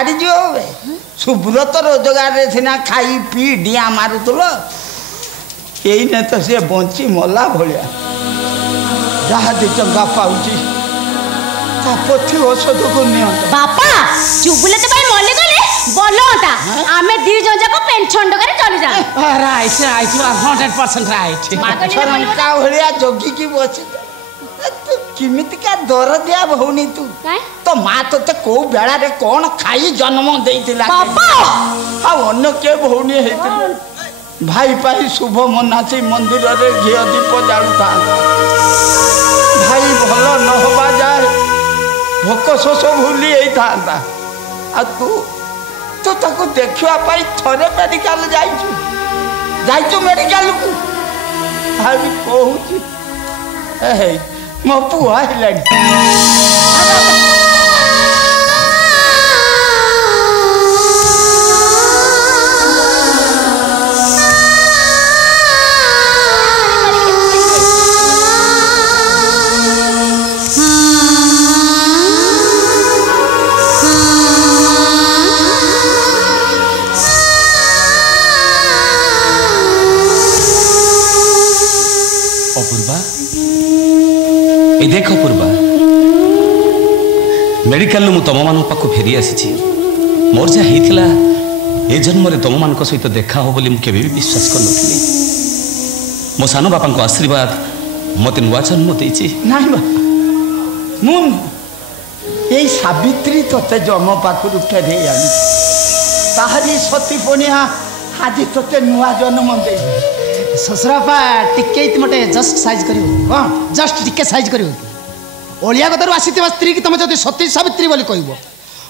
छाड़ी जो सुब्रत रोजगार रे सिना खाई पी डिया मारुतल यही ने तो सी बंची मला भाया जहाँ दी चंगा पाऊची पथी औषध को नि बापा चुबुले तो भाई मले गले बोलो होता आमे दी जन जाको पेंशन डगरे चली जा राइट राइट 100% राइट का भलिया जोगी की बची किमित का दर दिया भौनी तू तो माँ तो को बेड़ा रे कौन खाई जन्म देइतिला बापा आ अन्य के भौनी हेतिला भाई पाई शुभ मनासी मंदिर रे घी दीप जालु था भाई भलो न होबा जाए भोक शोष भूली था आ तू तो ताको देखिया पाई थरे मेडिकल जाइछु मेडिकल को भाई कहूची ए मो पुआ हिलानी ए देख पूर्वा मेडिकल मु तुम मान पाक फेरी आसी मोर जहाँ होता ए जन्म तुम मान सहित देखा हो बोली केवे भी विश्वास कर नी मो सान बापा को आशीर्वाद मत नुआ जन्म देती यही सावित्री तोते जम पाखु फेरे आनी ताहरी सती पणिया आज तोते नुआ जन्म दे ससुरापा टिके मते जस्ट साइज करियो हां जस्ट टिके साइज करियो ओलिया गदरु आसीथिबा स्त्री की तुम जदि सती सावित्री बोली कहबो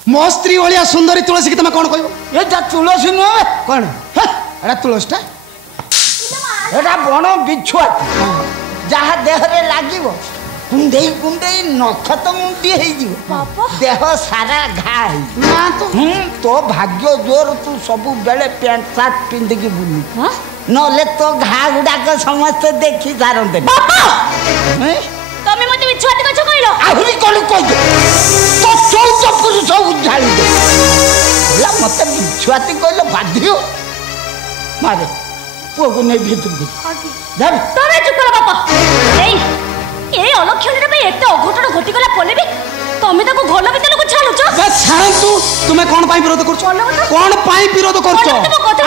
मो स्त्री ओलिया सुंदरी तुलसी की तुम कोन कहबो एटा तुलसी न कोन एटा तुलसीटा एटा बण बिछुआ जहा देह रे लागिवो कुंडेई कुंडेई नख तो मुंडी हे जीव देह सारा घाई ना तो भाग्य जोर तू सब बेले पैंट शर्ट पिंद के बुली नले तो घा गुडाक समस्त देखी सारंते बापा तमे मते बिछुआती कछ कइलो आहुरी कोन कइ दे तो चौथ पुरुष उझाली दे होला मते बिछुआती कइलो बाधियो मारे पुओ को नै भीतर दे धर तमे चुप कर बापा ए अलक्षण रे भाई एते अघटन घटी गला पले भी तमे ताको घोल भीतर को छाड़ू छ बस छाड़ू तुमे कोन पाई विरोध करछो कोन पाई विरोध करछो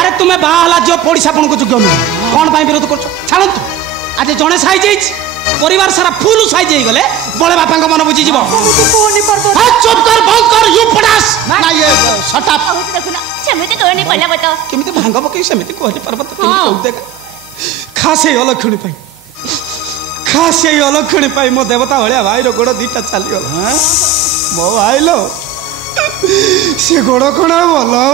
अरे तुमे बाहला जो पड़िसा पन को जोग्य न कोन पाई विरोध करछो छाड़ू आज जणे साइ जाइछ परिवार सारा फुल साइ जाई गले बळे बापा को मन बुझी जीवो कोनी परबो हां चुप कर बंद कर यू पडास ना ये शट अप देखुना सेमिति कोनी पला बतो केमिति भांग पकई सेमिति कहली परबत केमिति कहू देख खासे अलक्षणी पाई खासे अलक्षणी पाई मो देवता भलिया भाई रो गोड़ दीटा चली गला हां मो आइलो से गोड़ कोना बोलो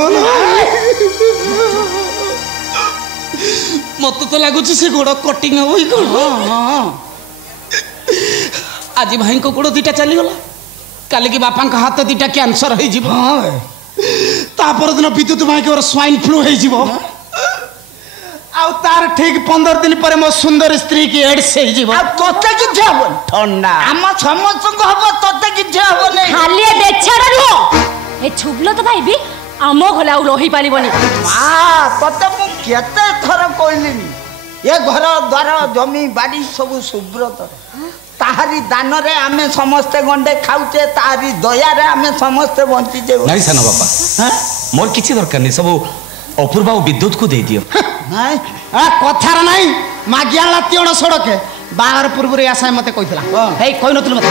मत तो लागु से गोड़ कटिंग होई गोड़ हां आज भाई को गोड़ दीटा चली गला काली की बापा का हाथ दीटा कैंसर होई जीवो हां तापर दिन विद्युत भाई के स्वाइन फ्लू होई जीवो आउ तार ठीक 15 दिन पर मो सुंदर स्त्री की एड्स से जीवो आ तोते कि जेबो ठंडा हम समस्त को हबो तोते कि जेबो नै खाली बेछाड़ रो ए छुबलो तो भाई भी आमो घला रही पानी बनी हां तोते मु केते थर कहलिनी ए घर द्वार जमी बाड़ी सब सुब्रत ताहारी दान रे आमे समस्त गंडे खाउचे ताहारी दया रे आमे समस्त बंची जे नहीं सानो बापा हां मोर किछि दरकार नै सब अपूर्वा विद्युत को दे दियो नहीं आ कथार नहीं मागिया लातियोण सड़के बाहर पूर्व रे आशा मते कहितला हे कोइ नतुल मते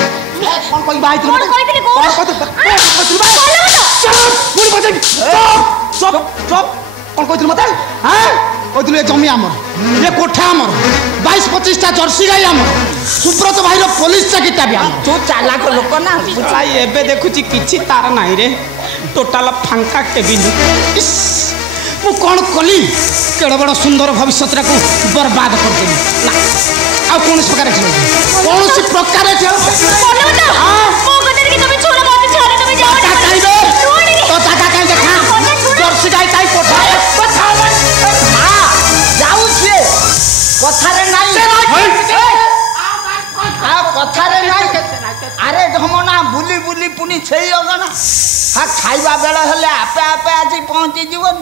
कोन कोइ बाई तुल कोन कहितली चुप चुप कोन कहितल मते हां कहितल ए जमी हमर ए कोठा हमर 22-25 टा जर्सी गाई हमर सुब्रत भाई रो पुलिस चाकिटा भी तू चालाक लोक ना भाई एबे देखुची किछि तार नाही रे टोटल फांका केबिन मु कौन कली केड़ बड़ सुंदर भविष्य को बर्बाद कर देली ना आ कौन प्रकार खेल मो गदर की तमे छोरा मत छाड़े तमे जाओ का काइबे तो ताका काई देखा जर्सी गाई काई कोठा कथा हां जाऊ छे कथा रे नाही आ कथा रे नाही अरे धमना बुली बुली ପୁଣି ସେଇ ଅଗଣା ଖାଇବା ବେଳ ହେଲେ ଆପେ ଆପେ ଆସି ପହଞ୍ଚିଯିବନି।